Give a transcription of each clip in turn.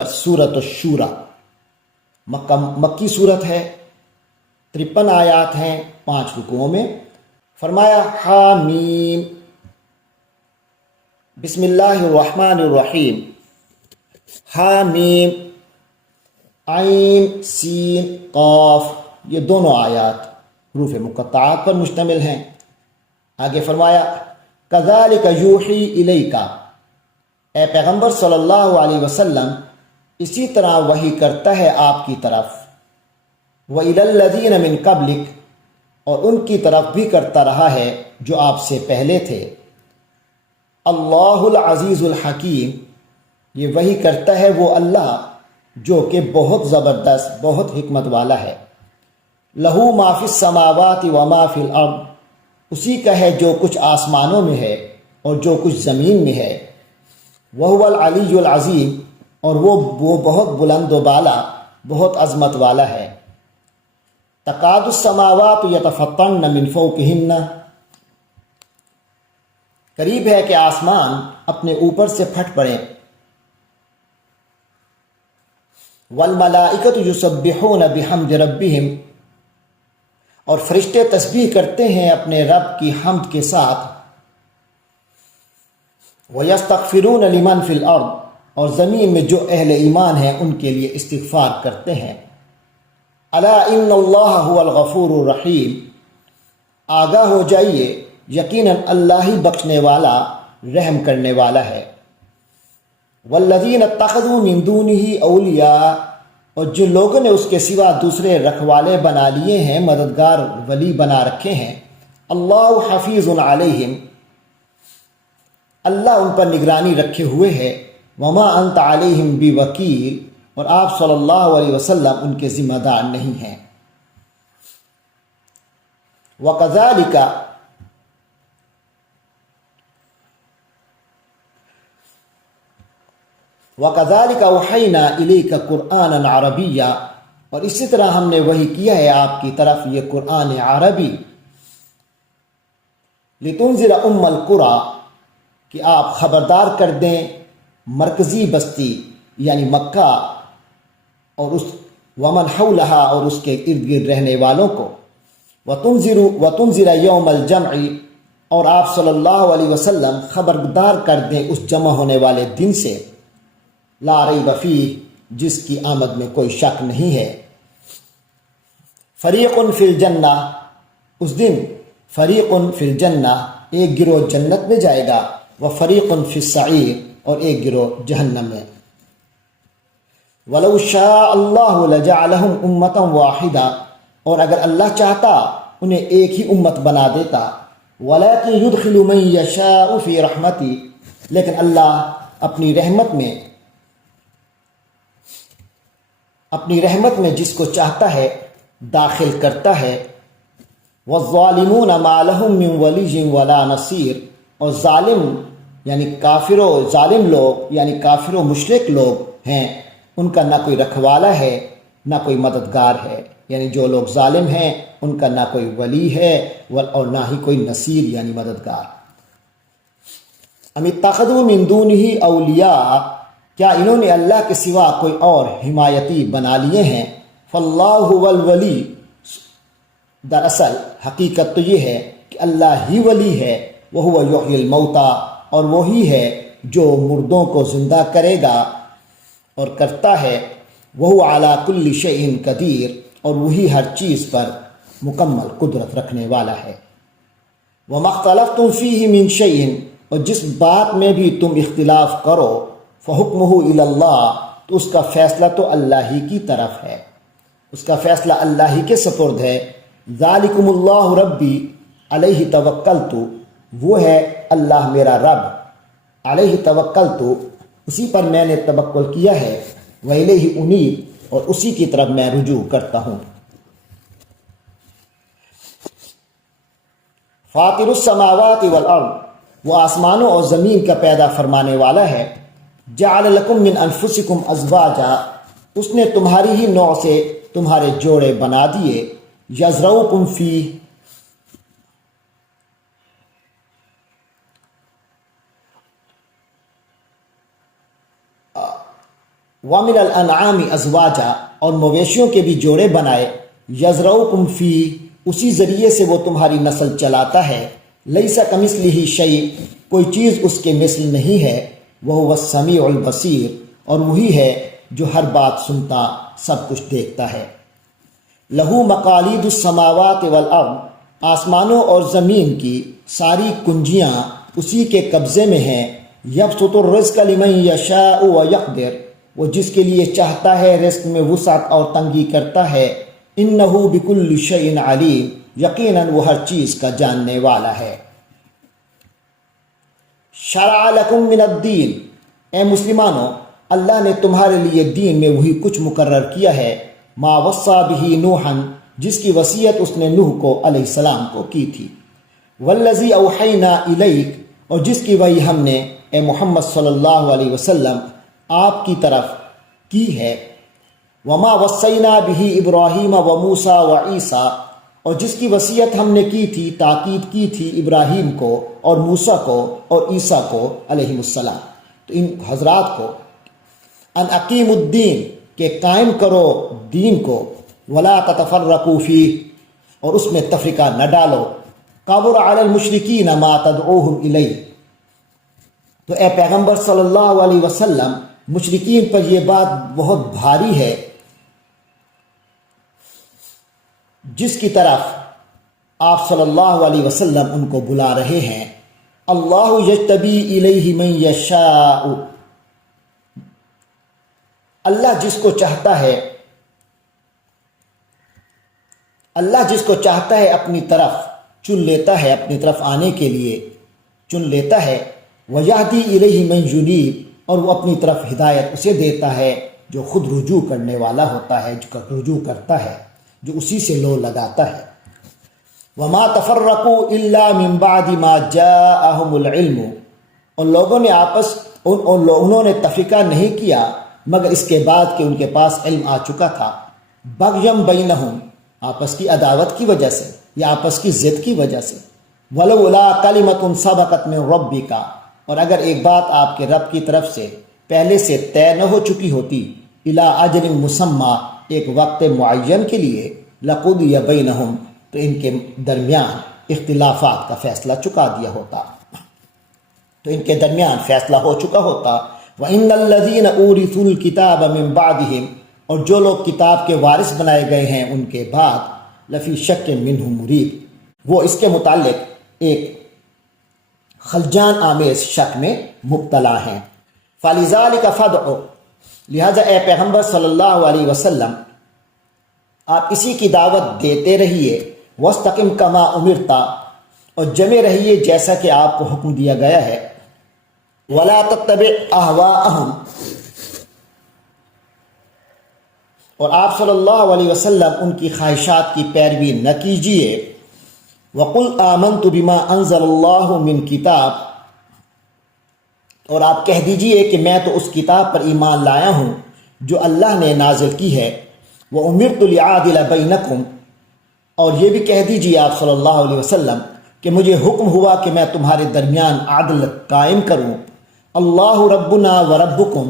سورۃ الشورى مکی صورت ہے، 53 آیات ہیں، 5 رکوعوں میں۔ فرمایا حامیم، بسم اللہ الرحمن الرحیم۔ حامیم، عین سین قاف، یہ دونوں آیات حروف مقطعات پر مشتمل ہیں۔ آگے فرمایا کذالک یوحی الیک، اے پیغمبر صلی اللہ علیہ وسلم اسی طرح وحی کرتا ہے آپ کی طرف، وَإِلَى الَّذِينَ مِن قَبْلِكَ، اور ان کی طرف بھی کرتا رہا ہے جو آپ سے پہلے تھے۔ اللہ العزیز الحکیم، یہ وحی کرتا ہے وہ اللہ جو کہ بہت زبردست، بہت حکمت والا ہے۔ لہو ما فی السماوات و ما فی الارض، اسی کا ہے جو کچھ آسمانوں میں ہے اور جو کچھ زمین میں ہے۔ وہو العلی العظیم، اور وہ بہت بلند و بالا، بہت عظمت والا ہے۔ تکاد السماوات یتفطرن من فوقہن، قریب ہے کہ آسمان اپنے اوپر سے پھٹ پڑے۔ والملائکۃ یسبحون بحمد ربہم، اور فرشتے تسبیح کرتے ہیں اپنے رب کی حمد کے ساتھ۔ وَيَسْتَغْفِرُونَ لِمَنْ فِي الْأَرْضِ، اور زمین میں جو اہل ایمان ہیں ان کے لیے استغفار کرتے ہیں۔ الا ان اللہ هو الغفور الرحیم، آگاہ ہو جائیے یقیناً اللہ ہی بخشنے والا، رحم کرنے والا ہے۔ والذین اتخذوا من دونہ اولیاء، اور جن لوگوں نے اس کے سوا دوسرے رکھوالے بنا لیے ہیں، مددگار ولی بنا رکھے ہیں۔ اللہ حفیظ علیہم، اللہ ان پر نگرانی رکھے ہوئے ہے۔ وما انت علیہم بوکیل، اور آپ صلی اللہ علیہ وسلم ان کے ذمہ دار نہیں ہیں۔ وکذالک، اوحینا الیک قرآنا عربیا، اور اسی طرح ہم نے وحی کیا ہے آپ کی طرف یہ قرآن عربی۔ لتنذر ام القری، کہ آپ خبردار کر دیں مرکزی بستی یعنی مکہ اور اس ومن حولہا، اور اس کے ارد گرد رہنے والوں کو۔ وتنذر یوم الجمع، اور آپ صلی اللہ علیہ وسلم خبردار کر دیں اس جمع ہونے والے دن سے، لا ریب فیہ، جس کی آمد میں کوئی شک نہیں ہے۔ فریق فی الجنہ، اس دن فریق فی الجنہ، ایک گروہ جنت میں جائے گا، وفریق فی السعیر، اور ایک گروہ جہنم میں۔ وَلَوْ شَاءَ اللَّهُ لَجَعَلَهُمْ أُمَّةً وَاحِدَةً، اور اگر اللہ چاہتا انہیں ایک ہی امت بنا دیتا۔ وَلَكِنْ يُدْخِلُ مَنْ يَشَاءُ فِي رَحْمَتِهِ، لیکن اللہ اپنی رحمت میں جس کو چاہتا ہے داخل کرتا ہے۔ وَالظَّالِمُونَ مَا لَهُم مِّن وَلِيٍّ وَلَا نَصِيرٍ، اور ظالم یعنی کافر و مشرک لوگ ہیں، ان کا نہ کوئی رکھوالا ہے نہ کوئی مددگار ہے، یعنی جو لوگ ظالم ہیں ان کا نہ کوئی ولی ہے اور نہ ہی کوئی نصیر یعنی مددگار۔ ام اتخذوا من دونہ اولیاء، کیا انہوں نے اللہ کے سوا کوئی اور حمایتی بنا لیے ہیں۔ فاللہ هو الولی، دراصل حقیقت تو یہ ہے کہ اللہ ہی ولی ہے۔ وہو یحیی الموتیٰ، اور وہی ہے جو مردوں کو زندہ کرے گا اور کرتا ہے۔ وہو علی کل شیء قدیر، اور وہی ہر چیز پر مکمل قدرت رکھنے والا ہے۔ وما اختلفتم فیہ من شیء، اور جس بات میں بھی تم اختلاف کرو، فحکمہ الی اللہ، تو اس کا فیصلہ تو اللہ ہی کی طرف ہے، اس کا فیصلہ اللہ ہی کے سپرد ہے۔ ذالکم اللہ ربی علیہ توکلت، وہ ہے اللہ میرا رب، علیہ توکلت، اسی پر میں نے توکل کیا ہے، وإلیہ انیب، اور اسی کی طرف میں رجوع کرتا ہوں۔ فاطر السماوات والارض، وہ آسمانوں اور زمین کا پیدا فرمانے والا ہے۔ جعل لکم من انفسکم ازواجا، اس نے تمہاری ہی نوع سے تمہارے جوڑے بنا دیے۔ یزرعکم فیہ، وَمِنَ الْأَنْعَامِ أَزْوَاجًا اور مویشیوں کے بھی جوڑے بنائے، یَزْرَعُکُمْ فِیہ اسی ذریعے سے وہ تمہاری نسل چلاتا ہے، لَیْسَ کَمِثْلِہِ شَیْءٌ کوئی چیز اس کے مثل نہیں ہے، وَهُوَ السَّمِیعُ الْبَصِیرُ اور وہی ہے جو ہر بات سنتا سب کچھ دیکھتا ہے۔ لَہُ مَقَالِیدُ السَّمَاوَاتِ وَالْأَرْضِ آسمانوں اور زمین کی ساری کنجیاں اسی کے قبضے میں ہیں، یبسط الرزق لمن یشاء ویقدر وہ جس کے لیے چاہتا ہے رزق میں وسعت اور تنگی کرتا ہے، انہ بکل شیء علیم یقیناً وہ ہر چیز کا جاننے والا ہے۔ شرع لکم من الدین اے مسلمانوں، اللہ نے تمہارے لیے دین میں وہی کچھ مقرر کیا ہے، ما وصى بہ نوحا جس کی وصیت اس نے نوح کو علیہ السلام کو کی تھی، والذی اوحینا الیک اور جس کی وحی ہم نے اے محمد صلی اللہ علیہ وسلم آپ کی طرف کی ہے، وما وصینا بہ ابراہیم وموسیٰ وعیسیٰ اور جس کی وصیت ہم نے کی تھی تاکید کی تھی ابراہیم کو اور موسیٰ کو اور عیسیٰ کو علیہ السلام، تو ان حضرات کو ان اقیم الدین کہ قائم کرو دین کو، ولا تتفرقوا فیہ اور اس میں تفرقہ نہ ڈالو، کبر علی المشرکین ما تدعوہم الیہ تو اے پیغمبر صلی اللہ علیہ وسلم مشرکین پر یہ بات بہت بھاری ہے جس کی طرف آپ صلی اللہ علیہ وسلم ان کو بلا رہے ہیں۔ اللہ یجتبی الیہ من یشاء اللہ جس کو چاہتا ہے اپنی طرف چن لیتا ہے، اپنی طرف آنے کے لیے چن لیتا ہے، وَيَهْدِي إِلَيْهِ مَن يُنِيبُ اور وہ اپنی طرف ہدایت اسے دیتا ہے جو خود رجوع کرنے والا ہوتا ہے، جو رجوع کرتا ہے، جو اسی سے لو لگاتا ہے۔ وَمَا تَفَرَّقُوا إِلَّا مِن بَعْدِ مَا جَاءَهُمُ الْعِلْمُ اور انہوں نے تفرقہ نہیں کیا مگر اس کے بعد کہ ان کے پاس علم آ چکا تھا، بغیم بینہم آپس کی عداوت کی وجہ سے یا آپس کی ضد کی وجہ سے، وَلَوْلَا كَلِمَةٌ سَبَقَتْ مِن رَبِّكَ اور اگر ایک بات آپ کے رب کی طرف سے پہلے سے طے نہ ہو چکی ہوتی، الی اجل مسمی ایک وقت معین کے لیے، لقضی بینہم تو ان کے درمیان اختلافات کا فیصلہ چکا دیا ہوتا، تو ان کے درمیان فیصلہ ہو چکا ہوتا۔ وَإِنَّ الَّذِينَ أُورِثُوا الْكِتَابَ مِن بَعْدِهِمْ اور جو لوگ کتاب کے وارث بنائے گئے ہیں ان کے بعد، لفی شک منہ مریب وہ اس کے متعلق ایک خلجان آمیز شک میں مبتلا ہیں۔ فَلِذَلِكَ فَادْعُ لہذا اے پیغمبر صلی اللہ علیہ وسلم آپ اسی کی دعوت دیتے رہیے، وَاسْتَقِمْ كَمَا أُمِرْتَ اور جمے رہیے جیسا کہ آپ کو حکم دیا گیا ہے، وَلَا تَتَّبِعْ أَهْوَاءَهُمْ اور آپ صلی اللہ علیہ وسلم ان کی خواہشات کی پیروی نہ کیجیے، وَقُلْ آمَنْتُ بِمَا أَنزَلَ اللَّهُ مِنْ کتاب اور آپ کہہ دیجئے کہ میں تو اس کتاب پر ایمان لایا ہوں جو اللہ نے نازل کی ہے، وَأُمِرْتُ لِأَعْدِلَ بَيْنَكُمْ اور یہ بھی کہہ دیجئے آپ صلی اللہ علیہ وسلم کہ مجھے حکم ہوا کہ میں تمہارے درمیان عدل قائم کروں، اللہ ربنا وربکم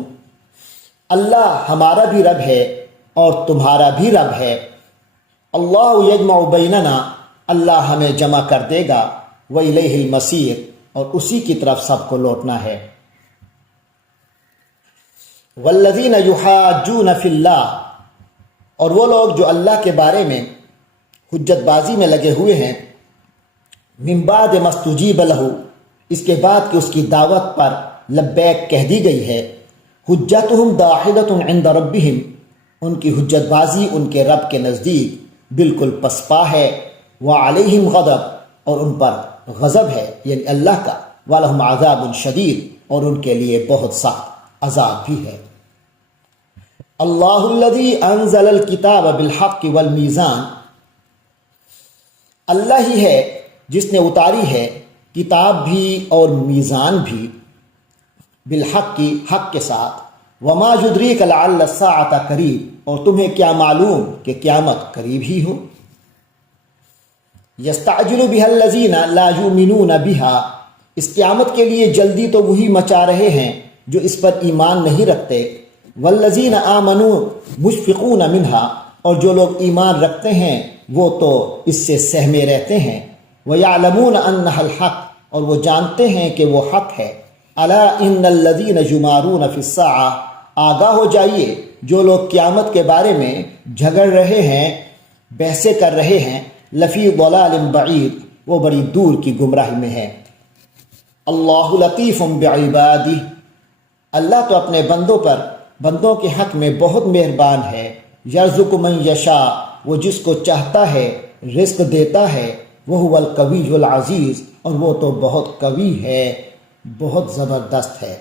اللہ ہمارا بھی رب ہے اور تمہارا بھی رب ہے، اللہ یجمع بیننا اللہ ہمیں جمع کر دے گا، وَإِلَيْهِ الْمَصِيرُ اور اسی کی طرف سب کو لوٹنا ہے۔ وَالَّذِينَ يُحَاجُّونَ فِي اللَّهِ اور وہ لوگ جو اللہ کے بارے میں حجت بازی میں لگے ہوئے ہیں، مِن بَعْدِ مَا اسْتُجِيبَ لَهُ اس کے بعد کہ اس کی دعوت پر لبیک کہہ دی گئی ہے، حجتہم داحضۃ عند ربہم ان کی حجت بازی ان کے رب کے نزدیک بالکل پسپا ہے، وعلیہم غضب اور ان پر غضب ہے یعنی اللہ کا، ولہم عذاب شدید اور ان کے لیے بہت سخت عذاب بھی ہے۔ اللہ الذی انزل الکتاب بالحق والمیزان اللہ ہی ہے جس نے اتاری ہے کتاب بھی اور میزان بھی، بالحق کی حق کے ساتھ، وما یدریک لعل الساعۃ قریب اور تمہیں کیا معلوم کہ قیامت قریب ہی ہو، یستعجل بها الذین لا یؤمنون بها اس قیامت کے لیے جلدی تو وہی مچا رہے ہیں جو اس پر ایمان نہیں رکھتے، والذین آمنوا مشفقون منہا، اور جو لوگ ایمان رکھتے ہیں وہ تو اس سے سہمے رہتے ہیں، وَيَعْلَمُونَ أَنَّهَا الْحَقُّ، اور وہ جانتے ہیں کہ وہ حق ہے، أَلَا إِنَّ الَّذِينَ يُمَارُونَ فِي السَّاعَةِ، آگاہ ہو جائیے جو لوگ قیامت کے بارے میں جھگڑ رہے ہیں، بحثیں کر رہے ہیں، لفی ضلال بعید، وہ بڑی دور کی گمراہی میں ہے۔ اللہ لطیف بعبادہ، اللہ تو اپنے بندوں کے حق میں بہت مہربان ہے۔ یرزق من یشاء، وہ جس کو چاہتا ہے رزق دیتا ہے، وہو القوی العزیز، اور وہ تو بہت قوی ہے، بہت زبردست ہے۔